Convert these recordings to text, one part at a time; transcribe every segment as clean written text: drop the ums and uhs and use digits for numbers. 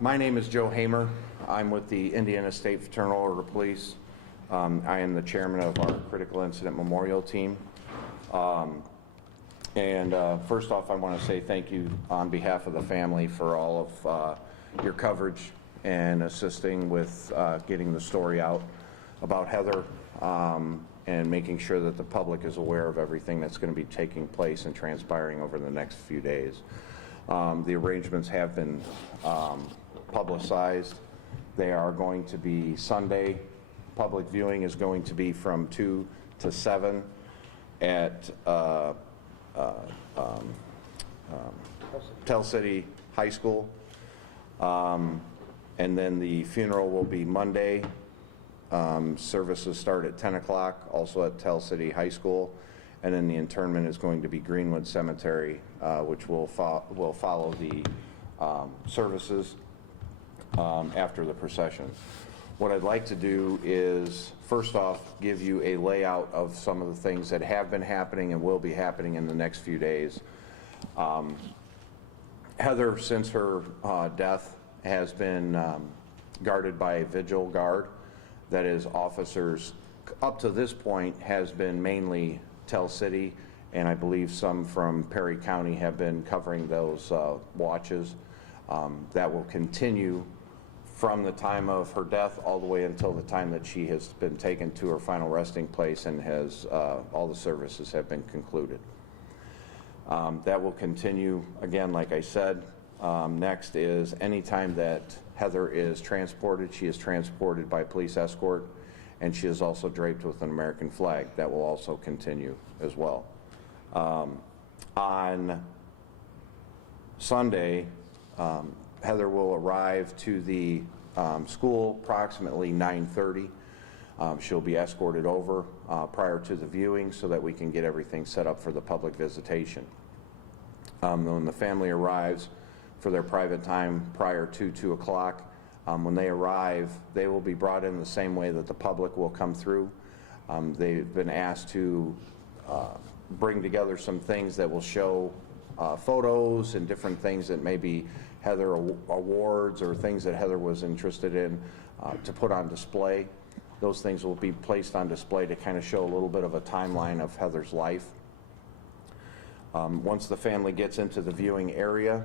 My name is Joe Hamer. I'm with the Indiana State Fraternal Order of Police. I am the chairman of our Critical Incident Memorial Team. First off, I want to say thank you on behalf of the family for all of your coverage and assisting with getting the story out about Heather and making sure that the public is aware of everything that's going to be taking place and transpiring over the next few days. The arrangements have been publicized. They are going to be Sunday. Public viewing is going to be from 2 to 7 at Tell City High School. And then the funeral will be Monday. Services start at 10 o'clock, also at Tell City High School. And then the interment is going to be Greenwood Cemetery, which will follow the services after the procession. What I'd like to do is, first off, give you a layout of some of the things that have been happening and will be happening in the next few days. Heather, since her death, has been guarded by a vigil guard. That is, officers up to this point has been mainly Tell City, and I believe some from Perry County have been covering those watches. That will continue from the time of her death all the way until the time that she has been taken to her final resting place and has all the services have been concluded. That will continue again, like I said. Next is anytime that Heather is transported, she is transported by police escort, and she is also draped with an American flag. That will also continue as well. On Sunday, Heather will arrive to the school approximately 9:30. She'll be escorted over prior to the viewing so that we can get everything set up for the public visitation. When the family arrives for their private time prior to 2 o'clock, when they arrive, they will be brought in the same way that the public will come through. They've been asked to bring together some things that will show photos and different things that maybe Heather awards or things that Heather was interested in to put on display. Those things will be placed on display to kind of show a little bit of a timeline of Heather's life. Once the family gets into the viewing area,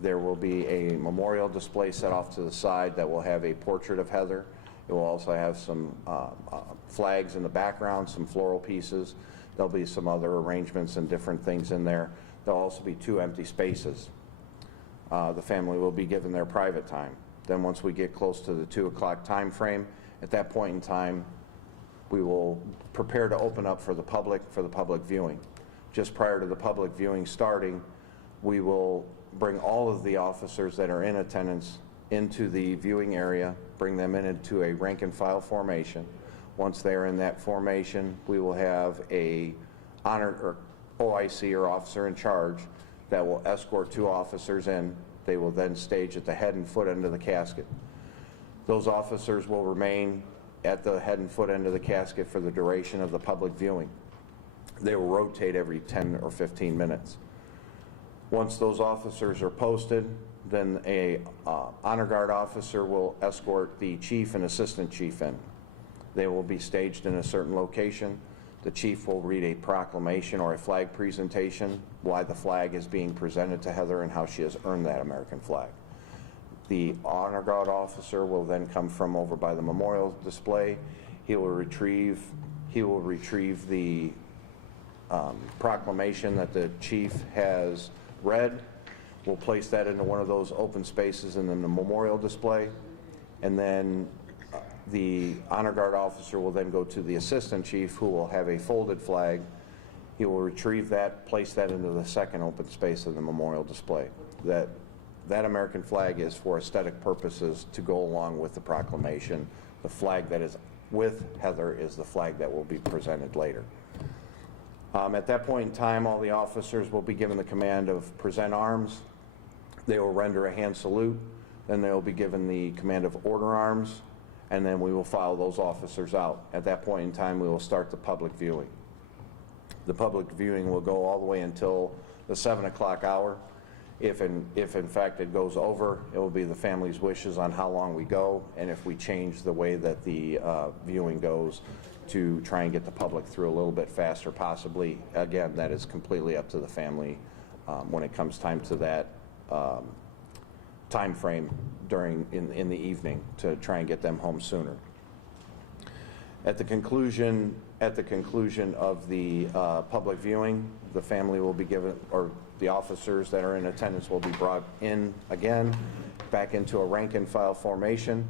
there will be a memorial display set off to the side that will have a portrait of Heather. It will also have some flags in the background, some floral pieces. There'll be some other arrangements and different things in there. There'll also be 2 empty spaces. The family will be given their private time. Then once we get close to the 2 o'clock time frame, at that point in time, we will prepare to open up for the public viewing. Just prior to the public viewing starting, we will bring all of the officers that are in attendance into the viewing area, bring them into a rank and file formation. Once they're in that formation, we will have a honored or OIC or officer in charge that will escort 2 officers in. They will then stage at the head and foot end of the casket. Those officers will remain at the head and foot end of the casket for the duration of the public viewing. They will rotate every 10 or 15 minutes. Once those officers are posted, then a honor guard officer will escort the chief and assistant chief in. They will be staged in a certain location. The chief will read a proclamation or a flag presentation, why the flag is being presented to Heather and how she has earned that American flag. The honor guard officer will then come from over by the memorial display. He will retrieve the proclamation that the chief has read. We'll place that into one of those open spaces in the memorial display, and then the honor guard officer will then go to the assistant chief, who will have a folded flag. He will retrieve that, place that into the second open space of the memorial display. That American flag is for aesthetic purposes to go along with the proclamation. The flag that is with Heather is the flag that will be presented later. At that point in time, all the officers will be given the command of present arms. They will render a hand salute. Then they will be given the command of order arms, and then we will file those officers out. At that point in time, we will start the public viewing. The public viewing will go all the way until the 7 o'clock hour, If in fact it goes over, it will be the family's wishes on how long we go, and if we change the way that the viewing goes to try and get the public through a little bit faster possibly. Again, that is completely up to the family when it comes time to that time frame in the evening to try and get them home sooner. At the conclusion of the public viewing, the family will be given, or the officers that are in attendance will be brought in again, back into a rank and file formation.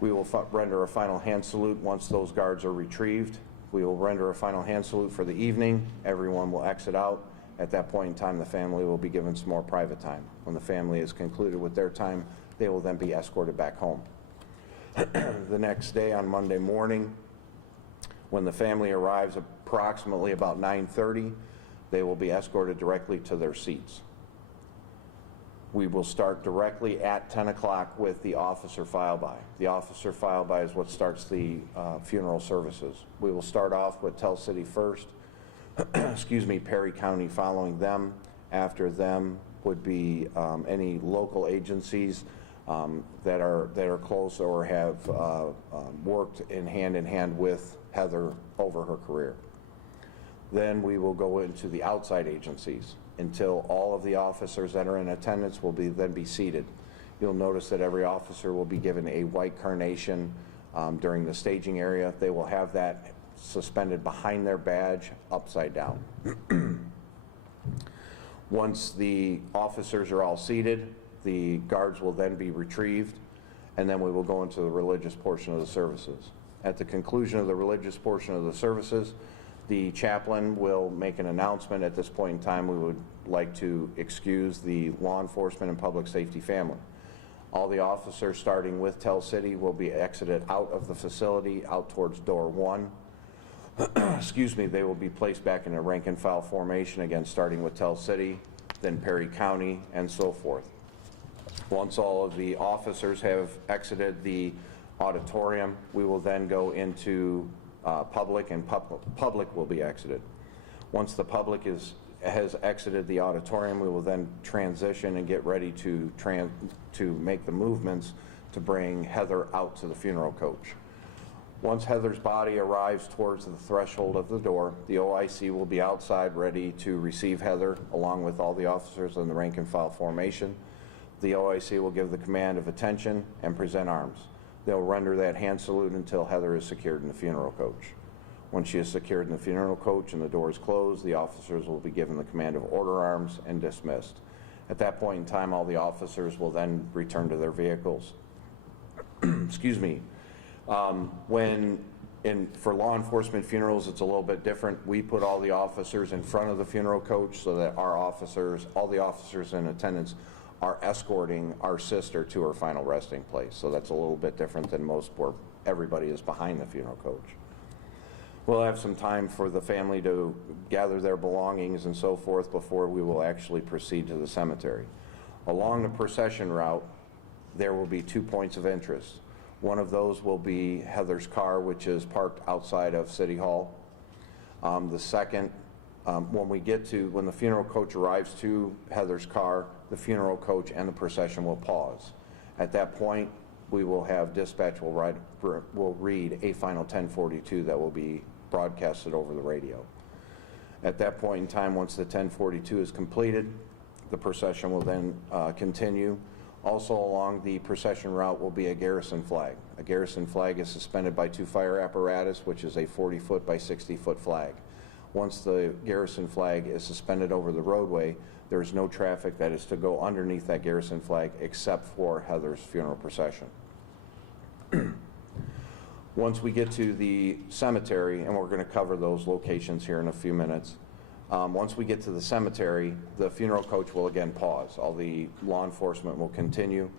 We will render a final hand salute once those guards are retrieved. We will render a final hand salute for the evening. Everyone will exit out. At that point in time, the family will be given some more private time. When the family is concluded with their time, they will then be escorted back home. The next day, on Monday morning, when the family arrives approximately about 9:30, they will be escorted directly to their seats. We will start directly at 10 o'clock with the officer file-by. The officer file-by is what starts the funeral services. We will start off with Tell City first, excuse me, Perry County following them. After them would be any local agencies that are close or have worked in hand with Heather over her career. Then we will go into the outside agencies until all of the officers that are in attendance will then be seated. You'll notice that every officer will be given a white carnation during the staging area. They will have that suspended behind their badge upside down. Once the officers are all seated, the guards will then be retrieved, and then we will go into the religious portion of the services. At the conclusion of the religious portion of the services, the chaplain will make an announcement. At this point in time, we would like to excuse the law enforcement and public safety family. All the officers, starting with Tell City, will be exited out of the facility, out towards door 1. Excuse me, they will be placed back in a rank and file formation, again starting with Tell City, then Perry County, and so forth. Once all of the officers have exited the auditorium, we will then go into public, and public will be exited. Once the public has exited the auditorium, we will then transition and get ready to make the movements to bring Heather out to the funeral coach. Once Heather's body arrives towards the threshold of the door, the OIC will be outside ready to receive Heather along with all the officers in the rank and file formation. The OIC will give the command of attention and present arms. They'll render that hand salute until Heather is secured in the funeral coach. Once she is secured in the funeral coach and the door is closed, the officers will be given the command of order arms and dismissed. At that point in time, all the officers will then return to their vehicles. Excuse me. For law enforcement funerals, it's a little bit different. We put all the officers in front of the funeral coach so that all the officers in attendance are escorting our sister to her final resting place. So that's a little bit different than most where everybody is behind the funeral coach. We'll have some time for the family to gather their belongings and so forth before we will actually proceed to the cemetery. Along the procession route, there will be 2 points of interest. One of those will be Heather's car, which is parked outside of City Hall. The second, when the funeral coach arrives to Heather's car, the funeral coach and the procession will pause. At that point, we will have dispatch will read a final 1042 that will be broadcasted over the radio. At that point in time, once the 1042 is completed, the procession will then continue. Also along the procession route will be a garrison flag. A garrison flag is suspended by 2 fire apparatus, which is a 40-foot by 60-foot flag. Once the garrison flag is suspended over the roadway, there is no traffic that is to go underneath that garrison flag except for Heather's funeral procession. Once we get to the cemetery, and we're going to cover those locations here in a few minutes, once we get to the cemetery, the funeral coach will again pause. All the law enforcement will continue.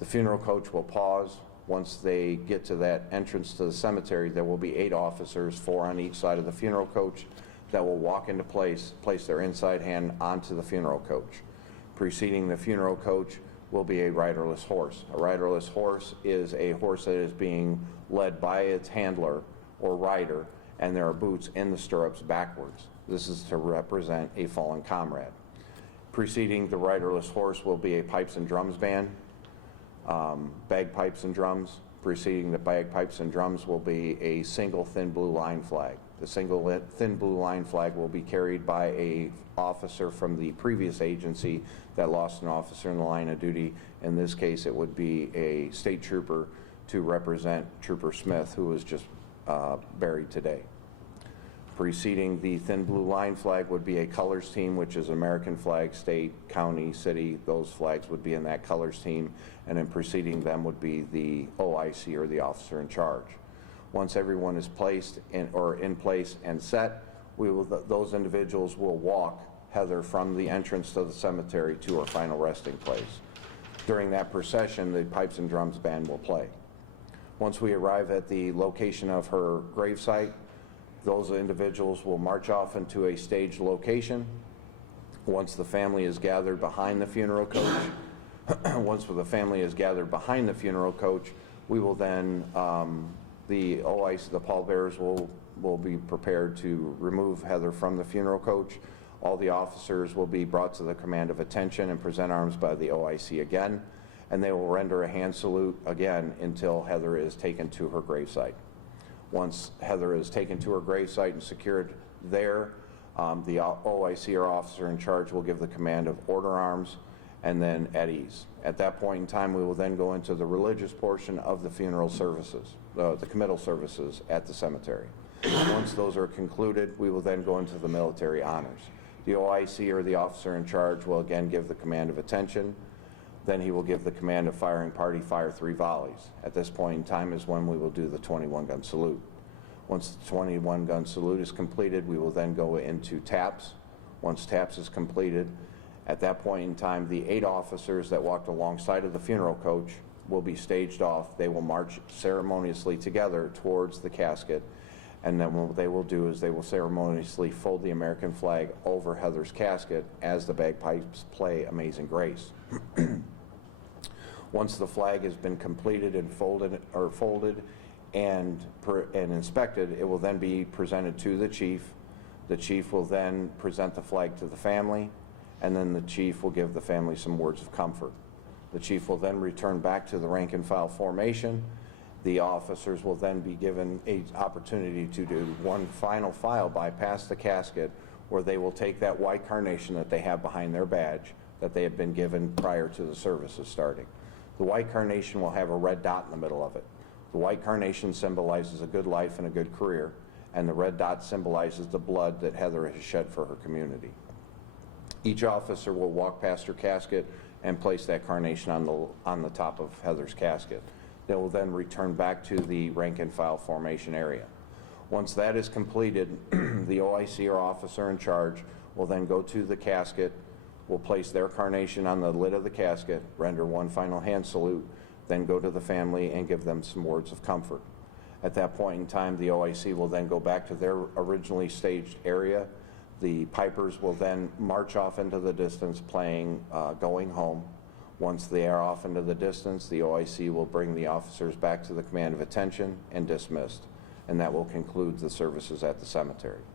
The funeral coach will pause. Once they get to that entrance to the cemetery, there will be 8 officers, 4 on each side of the funeral coach, that will walk into place their inside hand onto the funeral coach. Preceding the funeral coach will be a riderless horse. A riderless horse is a horse that is being led by its handler or rider, and there are boots in the stirrups backwards. This is to represent a fallen comrade. Preceding the riderless horse will be a pipes and drums band, bagpipes and drums. Preceding the bagpipes and drums will be a single thin blue line flag. The single thin blue line flag will be carried by a officer from the previous agency that lost an officer in the line of duty. In this case, it would be a state trooper to represent Trooper Smith, who was just buried today. Preceding the thin blue line flag would be a colors team, which is American flag, state, county, city. Those flags would be in that colors team. And then preceding them would be the OIC, or the officer in charge. Once everyone is placed in place and set, those individuals will walk Heather from the entrance to the cemetery to her final resting place. During that procession, the pipes and drums band will play. Once we arrive at the location of her gravesite, those individuals will march off into a staged location. Once the family is gathered behind the funeral coach, we will then, the OIC, the pallbearers will be prepared to remove Heather from the funeral coach. All the officers will be brought to the command of attention and present arms by the OIC again, and they will render a hand salute again until Heather is taken to her gravesite. Once Heather is taken to her gravesite and secured there, the OIC, or officer in charge, will give the command of order arms and then at ease. At that point in time, we will then go into the religious portion of the funeral services, the committal services at the cemetery. Once those are concluded, we will then go into the military honors. The OIC, or the officer in charge, will again give the command of attention. Then he will give the command of firing party, fire 3 volleys. At this point in time is when we will do the 21-gun salute. Once the 21-gun salute is completed, we will then go into taps. Once taps is completed, at that point in time, the 8 officers that walked alongside of the funeral coach will be staged off. They will march ceremoniously together towards the casket, and then what they will do is they will ceremoniously fold the American flag over Heather's casket as the bagpipes play Amazing Grace. Once the flag has been completed and folded and inspected, it will then be presented to the chief. The chief will then present the flag to the family, and then the chief will give the family some words of comfort. The chief will then return back to the rank and file formation. The officers will then be given an opportunity to do one final file bypass the casket, where they will take that white carnation that they have behind their badge that they have been given prior to the services starting. The white carnation will have a red dot in the middle of it. The white carnation symbolizes a good life and a good career, and the red dot symbolizes the blood that Heather has shed for her community. Each officer will walk past her casket and place that carnation on the top of Heather's casket. They will then return back to the rank and file formation area. Once that is completed, the OIC, or officer in charge, will then go to the casket, will place their carnation on the lid of the casket, render one final hand salute, then go to the family and give them some words of comfort. At that point in time, the OIC will then go back to their originally staged area. The pipers will then march off into the distance playing Going Home. Once they are off into the distance, the OIC will bring the officers back to the command of attention and dismissed, and that will conclude the services at the cemetery.